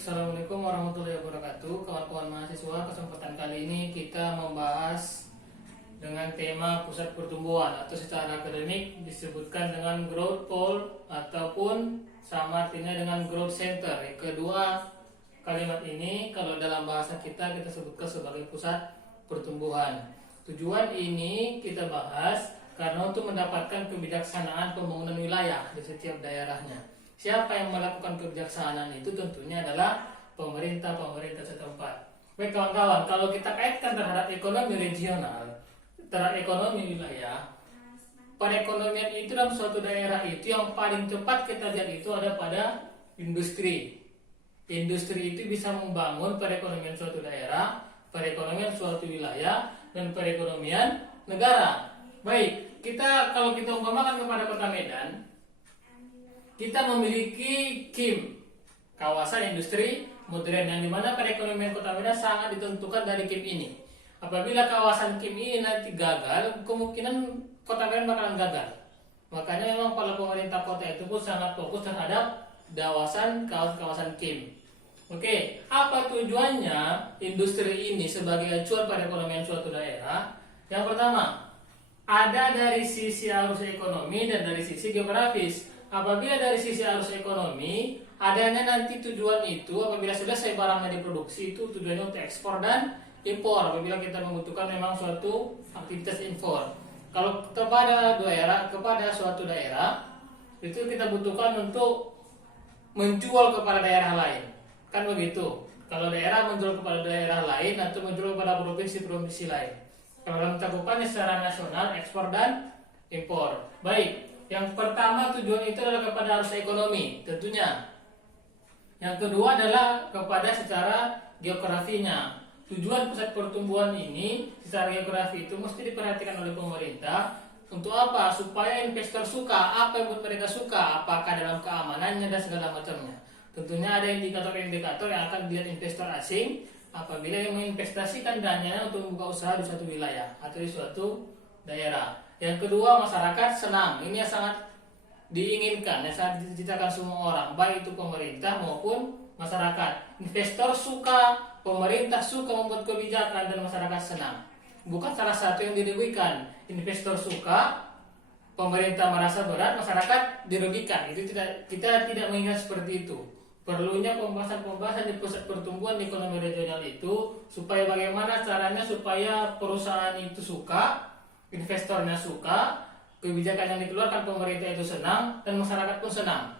Assalamualaikum warahmatullahi wabarakatuh. Kawan-kawan mahasiswa, kesempatan kali ini kita membahas dengan tema pusat pertumbuhan atau secara akademik disebutkan dengan growth pole ataupun sama artinya dengan growth center. Kedua kalimat ini kalau dalam bahasa kita sebutkan sebagai pusat pertumbuhan. Tujuan ini kita bahas karena untuk mendapatkan kebijaksanaan pembangunan wilayah di setiap daerahnya. Siapa yang melakukan kebijaksanaan itu tentunya adalah pemerintah setempat. Baik kawan-kawan, kalau kita kaitkan terhadap ekonomi regional, terhadap ekonomi wilayah, perekonomian itu dalam suatu daerah itu yang paling cepat kita lihat itu ada pada industri. Industri itu bisa membangun perekonomian suatu daerah, perekonomian suatu wilayah, dan perekonomian negara. Baik, kalau kita umpamakan kepada Kota Medan, kita memiliki KIM, kawasan industri modern, yang dimana perekonomian Kota Medan sangat ditentukan dari KIM ini. Apabila kawasan KIM ini nanti gagal, kemungkinan Kota Medan bakalan gagal. Makanya memang para pemerintah kota itu pun sangat fokus terhadap kawasan KIM. Oke, apa tujuannya industri ini sebagai acuan perekonomian suatu daerah? Yang pertama, ada dari sisi arus ekonomi dan dari sisi geografis. Apabila dari sisi arus ekonomi, adanya nanti tujuan itu apabila selesai barangnya diproduksi itu tujuannya untuk ekspor dan impor. Apabila kita membutuhkan memang suatu aktivitas impor. Kalau kepada suatu daerah itu kita butuhkan untuk menjual kepada daerah lain. Kan begitu. Kalau daerah menjual kepada daerah lain atau menjual kepada provinsi-provinsi lain. Kalau dalam cakupannya secara nasional ekspor dan impor. Baik. Yang pertama tujuan itu adalah kepada arus ekonomi tentunya. Yang kedua adalah kepada secara geografinya. Tujuan pusat pertumbuhan ini secara geografi itu mesti diperhatikan oleh pemerintah. Untuk apa? Supaya investor suka. Apa yang buat mereka suka? Apakah dalam keamanannya dan segala macamnya. Tentunya ada indikator-indikator yang akan dilihat investor asing apabila yang menginvestasikan dananya untuk membuka usaha di suatu wilayah atau di suatu daerah. Yang kedua, masyarakat senang. Ini yang sangat diinginkan, yang sangat dicitakan semua orang, baik itu pemerintah maupun masyarakat. Investor suka, pemerintah suka membuat kebijakan dan masyarakat senang. Bukan salah satu yang dirugikan. Investor suka, pemerintah merasa berat, masyarakat dirugikan. Itu kita tidak mengingat seperti itu. Perlunya pembahasan di pusat pertumbuhan ekonomi regional itu supaya bagaimana caranya supaya perusahaan itu suka, investornya suka, kebijakan yang dikeluarkan pemerintah itu senang, dan masyarakat pun senang.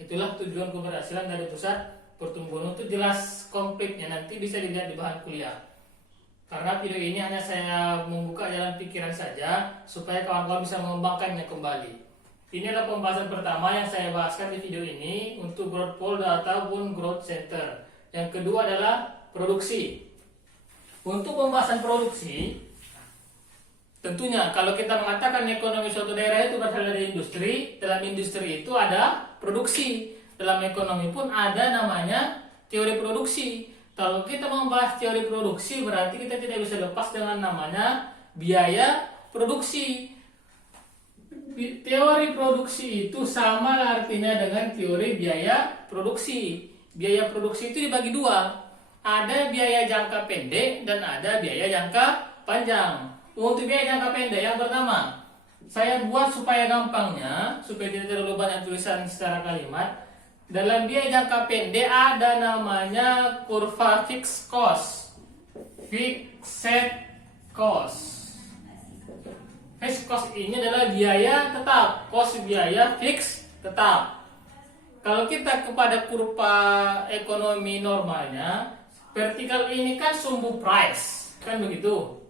Itulah tujuan keberhasilan dari pusat pertumbuhan. Itu jelas komplitnya, nanti bisa dilihat di bahan kuliah. Karena video ini hanya saya membuka jalan pikiran saja, supaya kawan-kawan bisa mengembangkannya kembali. Ini adalah pembahasan pertama yang saya bahaskan di video ini untuk growth pole ataupun growth center. Yang kedua adalah produksi. Untuk pembahasan produksi, tentunya kalau kita mengatakan ekonomi suatu daerah itu berasal dari industri, dalam industri itu ada produksi. Dalam ekonomi pun ada namanya teori produksi. Kalau kita membahas teori produksi berarti kita tidak bisa lepas dengan namanya biaya produksi. Teori produksi itu sama artinya dengan teori biaya produksi. Biaya produksi itu dibagi dua. Ada biaya jangka pendek dan ada biaya jangka panjang. Untuk biaya jangka pendek, yang pertama, saya buat supaya gampangnya, supaya tidak terlalu banyak tulisan secara kalimat. Dalam biaya jangka pendek ada namanya kurva fixed cost. Fixed cost. Fixed cost ini adalah biaya tetap, cost biaya fix tetap. Kalau kita kepada kurva ekonomi normalnya, vertikal ini kan sumbu price, kan begitu.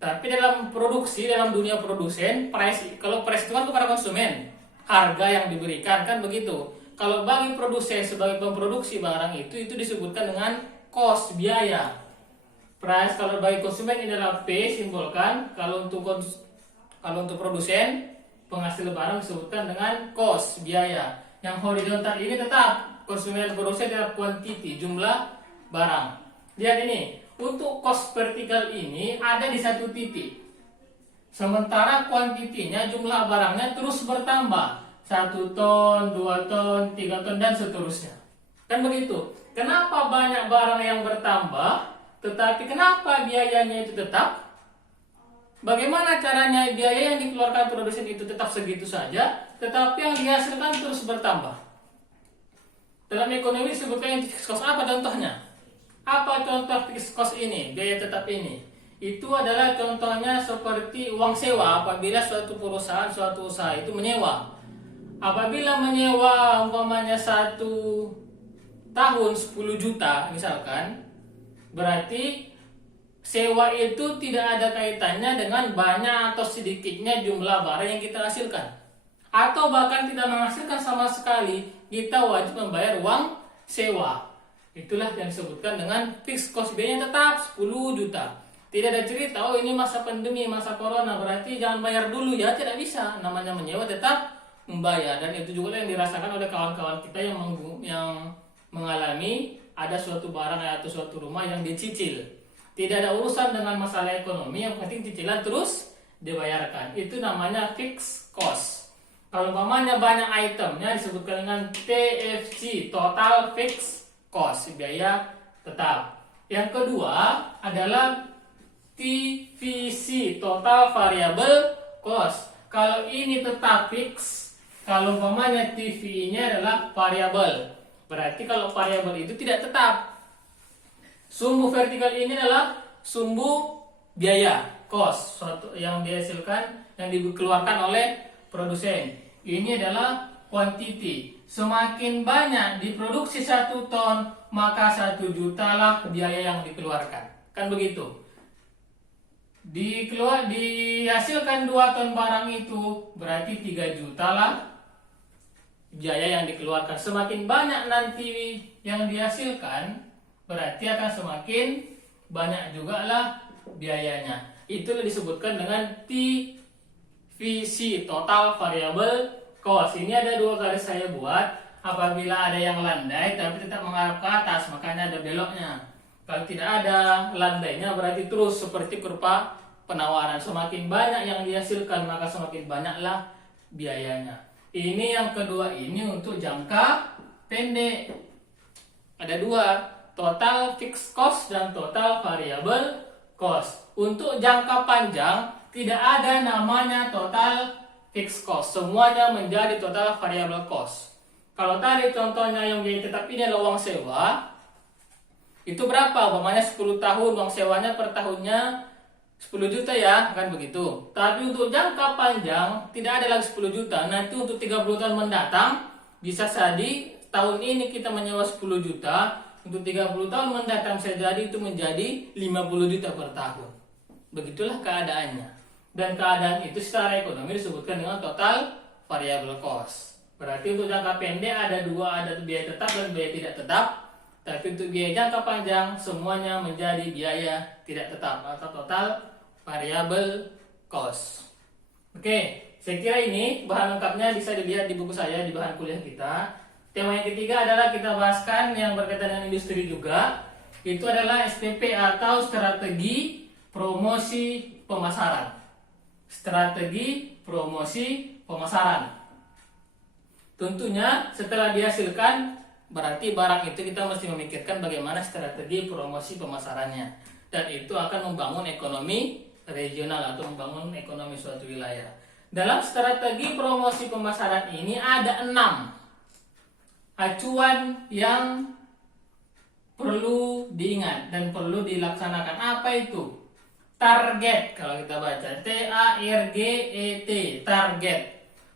Tapi dalam produksi, dalam dunia produsen, kalau price itu kan kepada konsumen, harga yang diberikan, kan begitu. Kalau bagi produsen sebagai pemproduksi barang itu disebutkan dengan cost, biaya. Price kalau bagi konsumen ini adalah P, simbolkan. Kalau untuk produsen, penghasil barang disebutkan dengan cost, biaya. Yang horizontal ini tetap konsumen produsen adalah quantity, jumlah barang. Lihat ini. Untuk cost vertikal ini ada di satu titik. Sementara kuantitinya, jumlah barangnya terus bertambah. 1 ton, 2 ton, 3 ton, dan seterusnya. Kan begitu. Kenapa banyak barang yang bertambah, tetapi kenapa biayanya itu tetap? Bagaimana caranya biaya yang dikeluarkan produsen itu tetap segitu saja, tetapi yang dihasilkan terus bertambah? Dalam ekonomi disebutkan fixed cost. Apa contohnya? Apa contoh fixed cost ini, biaya tetap ini? Itu adalah contohnya seperti uang sewa apabila suatu perusahaan, suatu usaha itu menyewa. Apabila menyewa umpamanya 1 tahun 10 juta misalkan, berarti sewa itu tidak ada kaitannya dengan banyak atau sedikitnya jumlah barang yang kita hasilkan. Atau bahkan tidak menghasilkan sama sekali, kita wajib membayar uang sewa. Itulah yang disebutkan dengan fixed cost, biayanya tetap 10 juta. Tidak ada cerita, oh ini masa pandemi, masa corona, berarti jangan bayar dulu ya. Tidak bisa, namanya menyewa tetap membayar. Dan itu juga yang dirasakan oleh kawan-kawan kita yang mengalami ada suatu barang atau suatu rumah yang dicicil. Tidak ada urusan dengan masalah ekonomi, yang penting cicilan terus dibayarkan. Itu namanya fixed cost. Kalau umpamanya banyak itemnya disebutkan dengan TFC, total fixed cost, biaya tetap. Yang kedua adalah TVC, total variable cost. Kalau ini tetap fix, kalau umpamanya TV-nya adalah variable, berarti kalau variable itu tidak tetap. Sumbu vertikal ini adalah sumbu biaya, cost, suatu yang dihasilkan, yang dikeluarkan oleh produsen. Ini adalah quantity. Semakin banyak diproduksi 1 ton, maka 1 juta lah biaya yang dikeluarkan. Kan begitu. Dihasilkan 2 ton barang itu, berarti 3 juta lah biaya yang dikeluarkan. Semakin banyak nanti yang dihasilkan, berarti akan semakin banyak juga lah biayanya. Itulah disebutkan dengan TVC, total variable cost. Ini ada 2 garis saya buat. Apabila ada yang landai tapi tetap mengarah ke atas, makanya ada beloknya. Kalau tidak ada landainya, berarti terus seperti kurva penawaran. Semakin banyak yang dihasilkan, maka semakin banyaklah biayanya. Ini yang kedua, ini untuk jangka pendek. Ada 2, total fixed cost dan total variable cost. Untuk jangka panjang tidak ada namanya total fixed cost, semuanya menjadi total variable cost. Kalau tadi contohnya yang biaya tetap ini adalah uang sewa, itu berapa? Umpamanya 10 tahun, uang sewanya per tahunnya 10 juta ya, kan begitu. Tapi untuk jangka panjang tidak ada lagi 10 juta. Nanti untuk 30 tahun mendatang bisa jadi tahun ini kita menyewa 10 juta, untuk 30 tahun mendatang bisa jadi itu menjadi 50 juta per tahun. Begitulah keadaannya. Dan keadaan itu secara ekonomi disebutkan dengan total variable cost. Berarti untuk jangka pendek ada 2, ada biaya tetap dan biaya tidak tetap. Tapi untuk biaya jangka panjang semuanya menjadi biaya tidak tetap atau total variable cost. Oke, saya kira ini bahan lengkapnya bisa dilihat di buku saya di bahan kuliah kita. Tema yang ketiga adalah kita bahaskan yang berkaitan dengan industri juga. Itu adalah SPP atau strategi promosi pemasaran. Strategi promosi pemasaran. Tentunya setelah dihasilkan, berarti barang itu kita mesti memikirkan bagaimana strategi promosi pemasarannya. Dan itu akan membangun ekonomi regional atau membangun ekonomi suatu wilayah. Dalam strategi promosi pemasaran ini ada 6 acuan yang perlu diingat dan perlu dilaksanakan. Apa itu? Target, kalau kita baca TARGET, target.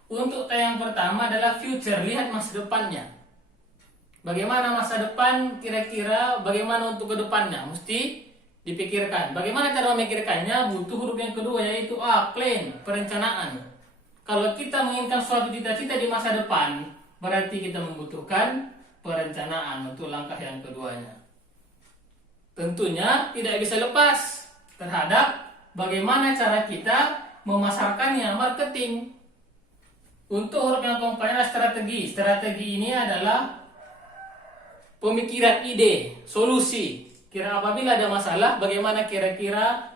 Untuk yang pertama adalah future, lihat masa depannya. Bagaimana masa depan, kira-kira bagaimana untuk ke depannya, mesti dipikirkan. Bagaimana cara memikirkannya? Butuh huruf yang kedua, yaitu plan, perencanaan. Kalau kita menginginkan suatu cita-cita di masa depan, berarti kita membutuhkan perencanaan untuk langkah yang keduanya. Tentunya tidak bisa lepas terhadap bagaimana cara kita memasarkannya, marketing. Untuk huruf yang keempat adalah strategi. Strategi ini adalah pemikiran, ide, solusi. Kira apabila ada masalah, bagaimana kira-kira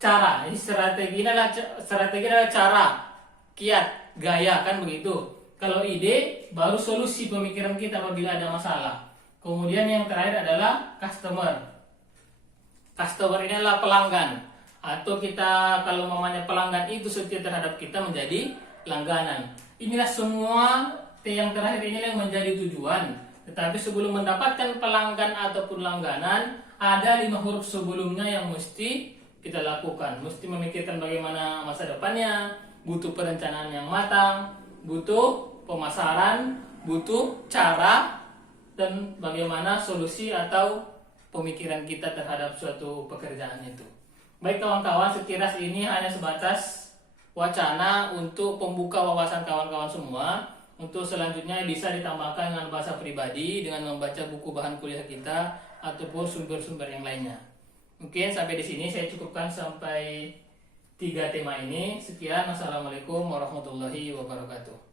cara. Ini strategi adalah cara, kiat, gaya, kan begitu. Kalau ide, baru solusi pemikiran kita apabila ada masalah. Kemudian yang terakhir adalah customer. Customer ini adalah pelanggan, atau kita kalau namanya pelanggan itu setia terhadap kita menjadi langganan. Inilah semua yang terakhir ini yang menjadi tujuan. Tetapi sebelum mendapatkan pelanggan ataupun langganan, ada 5 huruf sebelumnya yang mesti kita lakukan. Mesti memikirkan bagaimana masa depannya, butuh perencanaan yang matang, butuh pemasaran, butuh cara, dan bagaimana solusi atau pemikiran kita terhadap suatu pekerjaan itu. Baik kawan-kawan, sekilas ini hanya sebatas wacana untuk pembuka wawasan kawan-kawan semua. Untuk selanjutnya bisa ditambahkan dengan bahasa pribadi dengan membaca buku bahan kuliah kita ataupun sumber-sumber yang lainnya. Mungkin sampai di sini saya cukupkan sampai 3 tema ini. Sekian, wassalamualaikum warahmatullahi wabarakatuh.